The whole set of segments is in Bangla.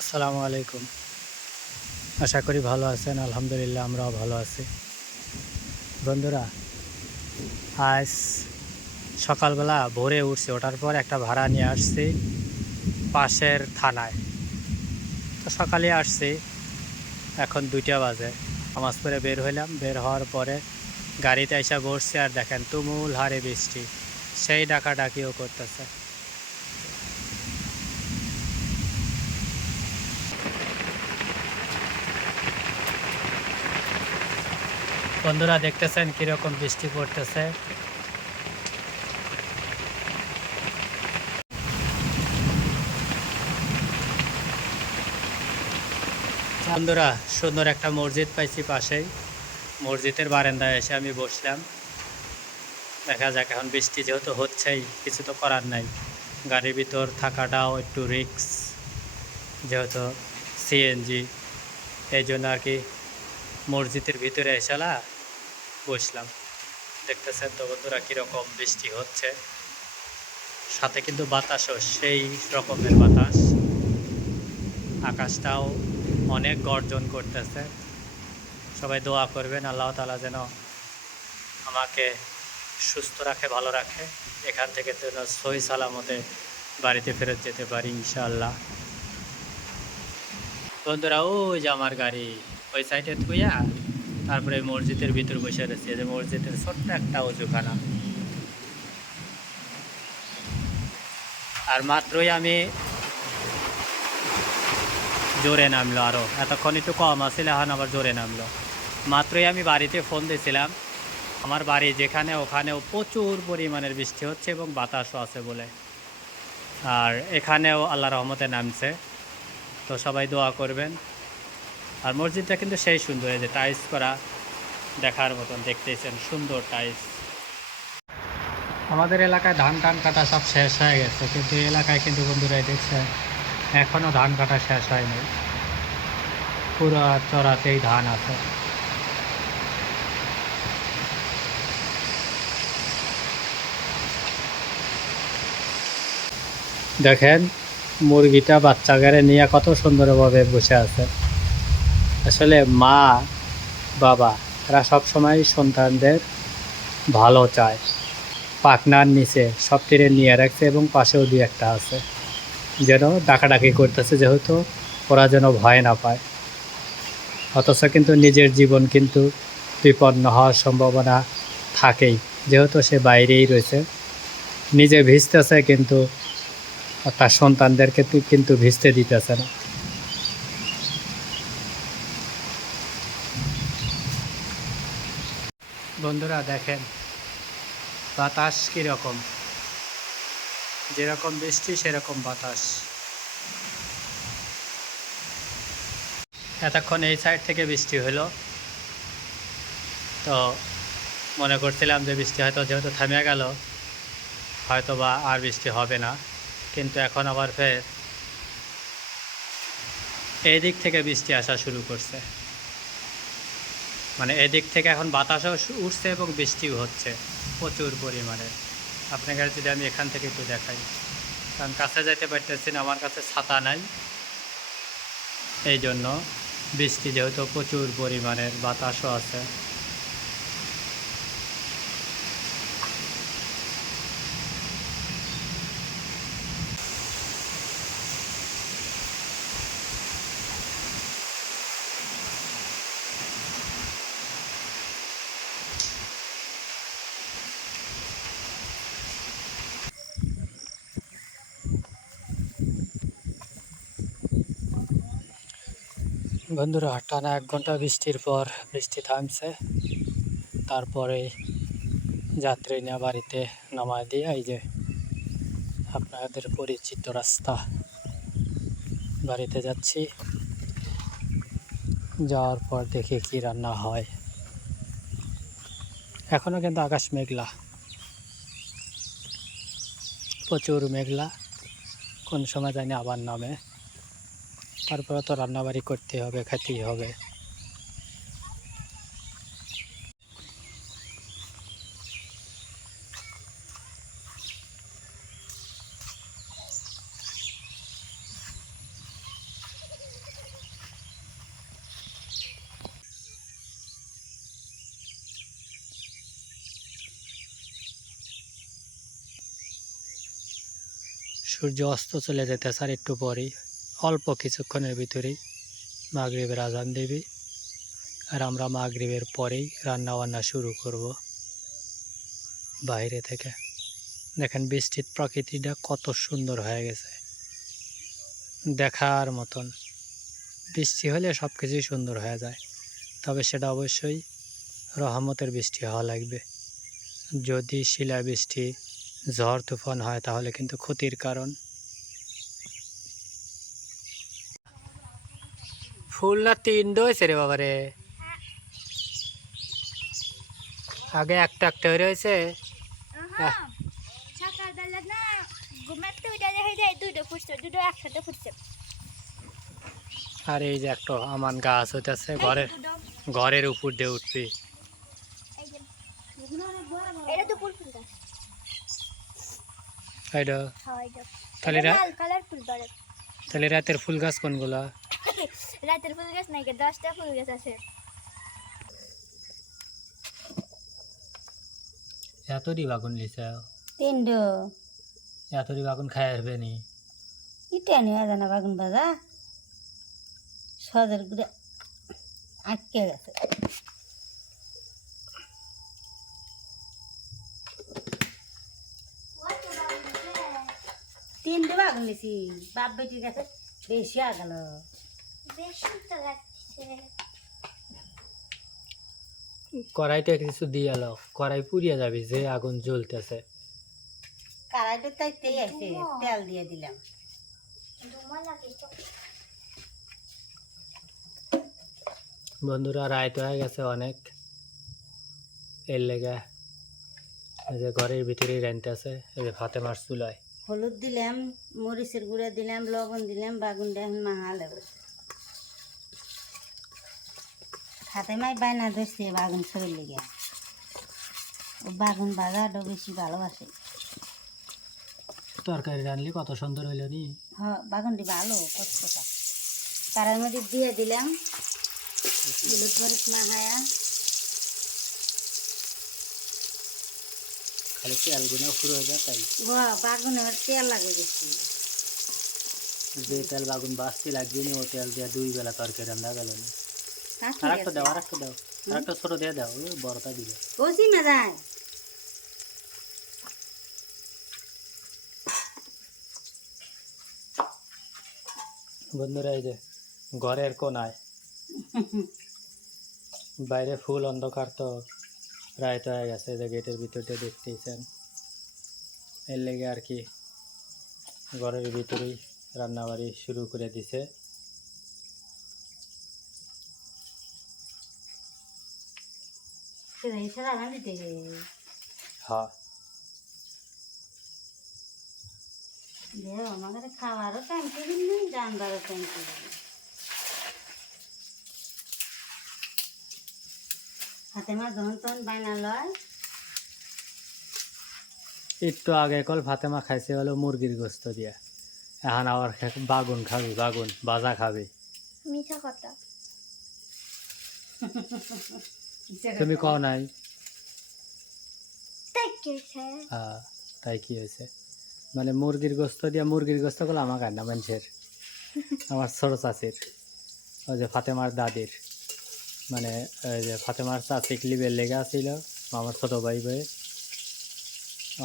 আসসালামু আলাইকুম। আশা করি ভালো আছেন। আলহামদুলিল্লাহ আমরাও ভালো আছি। বন্ধুরা, আজ সকালবেলা ভোরে উঠছি, ওঠার পর একটা ভাড়া নিয়ে আসছি পাশের থানায়। তো সকালে আসছি, এখন 2টা বাজে। নামাজ পড়ে বের হইলাম। বের হওয়ার পরে গাড়িতে এসে বসছি, আর দেখেন তুমুল হারে বৃষ্টি, সেই ডাকাডাকিও করতেছে। বন্ধুরা, দেখতেছেন কীরকম বৃষ্টি পড়তেছে। বন্ধুরা, সুন্দর একটা মসজিদ পাইছি পাশেই। মসজিদের বারান্দায় এসে আমি বসলাম। দেখা যাক, এখন বৃষ্টি যেহেতু হচ্ছেই, কিছু তো করার নাই। গাড়ির ভিতর থাকাটাও একটু রিস্ক, যেহেতু সিএনজি। এই জন্য আর কি মসজিদের ভিতরে এসেলা বসলাম। দেখতেছেন তো বন্ধুরা কীরকম বৃষ্টি হচ্ছে, সাথে কিন্তু বাতাসও সেই রকমের বাতাস। আকাশটাও অনেক গর্জন করতেছে। সবাই দোয়া করবেন আল্লাহ তাআলা যেন আমাকে সুস্থ রাখে, ভালো রাখে, এখান থেকে যেন সহি সালামতে বাড়িতে ফেরত যেতে পারি ইনশাআল্লাহ। বন্ধুরা, ওই যে আমার গাড়ি ওই সাইডে থুইয়া তারপরে মসজিদের ভিতর বসে রয়েছে, যে মসজিদের ছোট্ট একটা অজুখানা। আর মাত্রই আমি জোরে নামলো, আরও এতক্ষণ একটু কম আসছিল, এখন আবার জোরে নামলো। মাত্রই আমি বাড়িতে ফোন দিয়েছিলাম, আমার বাড়ি যেখানে ওখানেও প্রচুর পরিমাণের বৃষ্টি হচ্ছে এবং বাতাসও আছে বলে। আর এখানেও আল্লাহর রহমতে নামছে। তো সবাই দোয়া করবেন। আর মসজিদটা কিন্তু সেই সুন্দর, এই যে টাইলস করা, দেখার মতন, দেখতেছেন সুন্দর টাইলস। আমাদের এলাকায় ধান কাটা সব শেষ হয়ে গেছে, কিন্তু এই এলাকায় কিন্তু বন্ধুরা দেখছেন এখনও ধান কাটা শেষ হয়নি। পুরো চড়াতেই ধান আছে। দেখেন মুরগিটা বাচ্চাকে নিয়ে কত সুন্দরভাবে বসে আছে। আসলে মা বাবা এরা সবসময় সন্তানদের ভালো চায়। পাখনার নিচে সবটিরে নিয়ে রাখছে এবং পাশেও দুই একটা আছে, যেন ডাকাডাকি করতেছে, যেহেতু ওরা যেন ভয় না পায়। অথচ কিন্তু নিজের জীবন কিন্তু বিপন্ন হওয়ার সম্ভাবনা থাকেই, যেহেতু সে বাইরেই রয়েছে। নিজে ভিজতেছে কিন্তু তার সন্তানদেরকে কিন্তু ভিজতে দিতেছে না। বন্ধুরা দেখেন বাতাস কীরকম, যেরকম বৃষ্টি সেরকম বাতাস। এতক্ষণ এই সাইড থেকে বৃষ্টি হলো, তো মনে করছিলাম যে বৃষ্টি হয়তো যেহেতু থেমে গেল, হয়তো বা আর বৃষ্টি হবে না। কিন্তু এখন আবার ফের এই দিক থেকে বৃষ্টি আসা শুরু করছে। মানে এদিক থেকে এখন বাতাসও উঠছে এবং বৃষ্টিও হচ্ছে প্রচুর পরিমাণে। আপনাকে যদি আমি এখান থেকে একটু দেখাই, কারণ কাছে যাইতে পারতেছি না, আমার কাছে ছাতা নাই। এই জন্য বৃষ্টি যেহেতু প্রচুর পরিমাণের, বাতাসও আছে। বন্ধুরা, টানা 1 ঘন্টা বৃষ্টির পর বৃষ্টি থামছে। তারপরে যাত্রী নিয়ে বাড়িতে নামায় দিয়ে এই যে আপনাদের পরিচিত রাস্তা, বাড়িতে যাচ্ছি। যাওয়ার পর দেখি কি রান্না হয়। এখনও কিন্তু আকাশ মেঘলা, প্রচুর মেঘলা। কোন সময় জানি আবার নামে। তারপরে তো রান্নাবাড়ি করতে হবে, খেতেই হবে। সূর্য অস্ত চলে যেতেছে আর একটু পরেই, অল্প কিছুক্ষণের ভিতরেই মাগরিবের আজান দেবে। আর আমরা মাগরিবের পরেই রান্না বান্না শুরু করব বাইরে থেকে। দেখেন বৃষ্টির প্রকৃতিটা কত সুন্দর হয়ে গেছে, দেখার মতন। বৃষ্টি হলে সব কিছুই সুন্দর হয়ে যায়, তবে সেটা অবশ্যই রহমতের বৃষ্টি হওয়া লাগবে। যদি শিলা বৃষ্টি, ঝড় তুফান হয় তাহলে কিন্তু ক্ষতির কারণ। ফুল না তিনটে হয়েছে রে বাবারে, আগে একটা একটা হয়েছে। সকালবেলা না ঘুমের দুইটা দেখে যায়, দুইটা ফুটছে, দুটো একসাথে ফুটছে। আর এই যে একটা আমান গাছ হইতেছে ঘরের উপর দিয়ে উঠবি। এটা তো ফুল ফুল গাছ। এইটা হয় এটা তাহলে লাল কালার ফুল ধরে। তাহলে রাতের ফুল গাছ কোনগুলা? রাতের ফুল গাছ নাই, 10টা ফুল গাছ আছে। এতটি বাগুন লিছে, তিনটো এতটি বাগুন খাই আসবে নি? ইটা নিয়ে জানা বাগুন ভাজা সদের গুড়ে আটকে গেছে। তিনটে বাগুন লিছি, বাপ বেটির কাছে বেশি আগাল। বেশি তো লাগছে। কড়াইতে কিছু দিয়ে এলো, কড়াই পুড়িয়ে যাবি যে আগুন জ্বলতেছে। কারাইটা তাইতেই আছে, তেল দিয়ে দিলাম। ধুমা লাগে তো। বন্ধুরা রাত হয়ে গেছে অনেক, এর লেগে এই যে ঘরের ভিতরেই রাঁধতেছে। এই যে ফাতেমার চুলায় হলুদ দিলাম, মরিচের গুঁড়া দিলাম, লবণ দিলাম, বাগুনটা এখন মাহালে হাতে মাই বায়না ধরছে বাগুন শরীর লেগে। ও বাগুন ভাজাটা বেশি ভালোবাসে। তরকারি রানলি কত সুন্দর হইল নি। হ্যাঁ বাগুনটি ভালো কচকচা। তার মধ্যে দিয়ে দিলাম হলুদ মরিচ মাখায়া। খালি তেল গুনে পুরো হয়ে যায় তাই। বাগুনের তেল লাগে বেশি। যে তেল বাগুন বাঁচতে লাগবে নি, ও তেল দিয়ে 2 বেলা তরকারি রান্না গেল না। আর একটা দাও, আর একটা দাও, আর একটা ছোট দিয়ে দাও, ওই বড়টা দিলে। কচি না যায়। বন্ধুরা এই যে ঘরের কোনায়, বাইরে ফুল অন্ধকার তো রাত হয়ে গেছে, যে গেটের ভিতর দিয়ে দেখতেইছেন। এর লেগে আর কি ঘরের ভিতরেই রান্নাবাড়ি শুরু করে দিছে। সেটা রান্না দিতে হ্যাঁ আমাদের খাওয়ারও টাইম টেবিল নেই, জানবারও টাইম টেবিল নেই। হাতে মা যখন তখন বায়না লয়। একটু আগে কল ফাতেমা খাইছে হলো মুরগির গোস্ত দিয়া, এখন আবার বাগুন খাবি, বাগুন ভাজা খাবি। মিঠা কথা। তুমি কও নাই? তাই কেছে। হ্যাঁ তাই কি হয়েছে, মানে মুরগির গোস্ত দিয়া, মুরগির গোস্ত গুলো আমার খায় না মানুষের, আমার ছোট চাচির, ওই যে ফাতেমার দাদির, মানে ওই যে ফাতেমার চাচি ক্লিপের লেগে আসছিল আমার ছোটো ভাই বয়ে।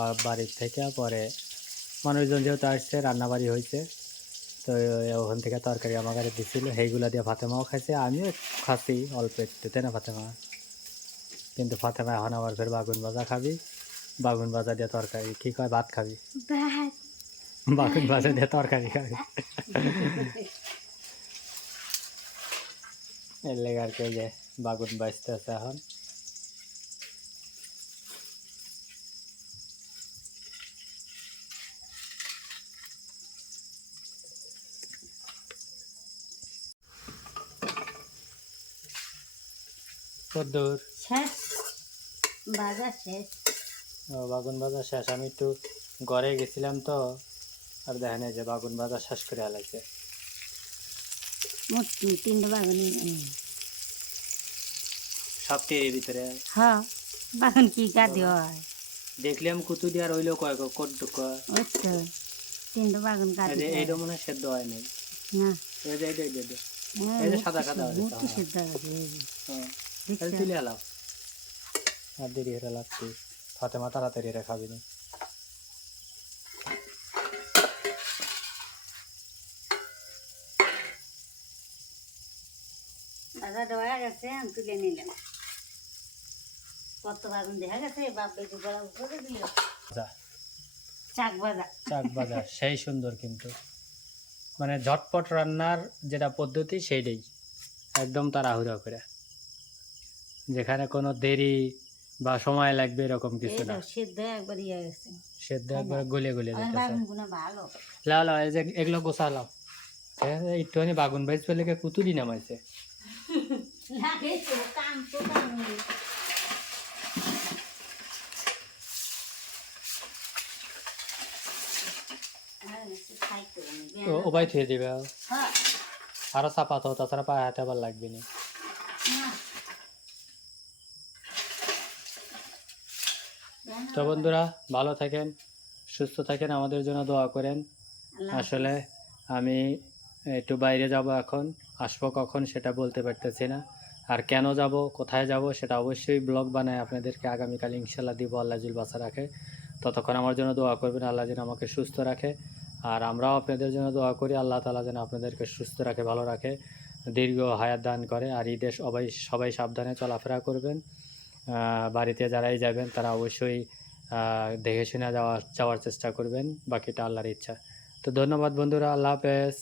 আর বাড়ির থেকে পরে মানুষজন যেহেতু আসছে, রান্নাবাড়ি হয়েছে, তো ওখান থেকে তরকারি আমার কাছে দিছিল, সেইগুলো দিয়ে ফাতেমাও খাইছে, আমিও খাচ্ছি অল্প একটু, তাই না ফাতেমা? কিন্তু ফাতেমা এখন আবার ফের বাগুন ভাজা খাবি, বাগুন ভাজা দিয়ে তরকারি, কি কয় ভাত খাবি, বাগুন ভাজা দিয়ে তরকারি খাবি। এর লেগে আর কি যে বাগুন বাজতে আছে এখন। কদ্দুর শেষ বাজা শেষ। বাগুন ভাজা শেষ। আমি একটু ঘরে গেছিলাম তো, আর দেখেন এই যে বাগুন ভাজা শেষ করে হালাইছে। মোট 3টে বাগুনই সব এর ভিতরে। হ্যাঁ বাগুন কি গাদি হয় দেখলাম কুতু দিয়ে আর হইলেও কয় কদ্দু কয়। আচ্ছা তিনটে বাগুন এই কাটি যে এইটা মনে হয় সেদ্ধ হয় নাই। না এই যে এইটা এইটা হ্যাঁ, এই যে সাদা সাদা হয়েছে, মূর্তি হ্যাঁ। সেদ্ধ আছে এই যে। হ্যাঁ দেখছো? তাহলে তুলে এলাও আর দেরি হয়ে লাগছে ফাতেমা তাড়াতাড়ি রে খাবি না। ভাজা দেওয়া গেছে আমি তুলে নিলাম। কত বাগুন দেখা গেছে বাপ বেটি গলা উপরে দিল যা চাক ভাজা। চাক বাজা সেই সুন্দর, কিন্তু মানে ঝটপট রান্নার যেটা পদ্ধতি সেইটাই, একদম তাড়াহুড়ো করে, যেখানে কোনো দেরি বা সময় লাগবে এরকম কিছু এই না। তো সিদ্ধ একবার ইয়ে গেছে। সেদ্ধ একবার গলে গলে আমার যেতেছে। বাগুন গুলো ভালো। লাও লাও এই যে এগুলো গোছা লাও। একটুখানি বাগুন বাইজ পেলে কুতুরি নামাইছে। লাগে তো কাম তো কাম নেই। আর একটু খাই তো আমি। ও ভাই থুয়ে দিবে হ্যাঁ আরো চাপা তো, তাছাড়া পায়ে হাতে আবার লাগবে না। না তো বন্ধুরা ভালো থাকেন, সুস্থ থাকেন, আমাদের জন্য দোয়া করেন। আল্লাহ আসলে আমি একটু বাইরে যাব এখন, আসবো কখন সেটা বলতে পারতেছি না, আর কেন যাব কোথায় যাব সেটা অবশ্যই ব্লগ বানায় আপনাদেরকে আগামীকাল ইনশাল্লাহ দিব, আল্লাহ জুল বাসা রাখে। ততক্ষণ আমার জন্য দোয়া করবেন, আল্লাহ যেন আমাকে সুস্থ রাখে, আর আমরাও আপনাদের জন্য দোয়া করি আল্লাহ তাআলা যেন আপনাদেরকে সুস্থ রাখে, ভালো রাখে, দীর্ঘ হায়াত দান করে। আর ঈদে সবাই সবাই সাবধানে চলাফেরা করবেন। বাড়িতে যারাই যাবেন তারা অবশ্যই দেখে শুনে যাওয়ার চেষ্টা করবেন, বাকিটা আল্লাহর ইচ্ছা। তো ধন্যবাদ বন্ধুরা, আল্লাহ হাফেজ।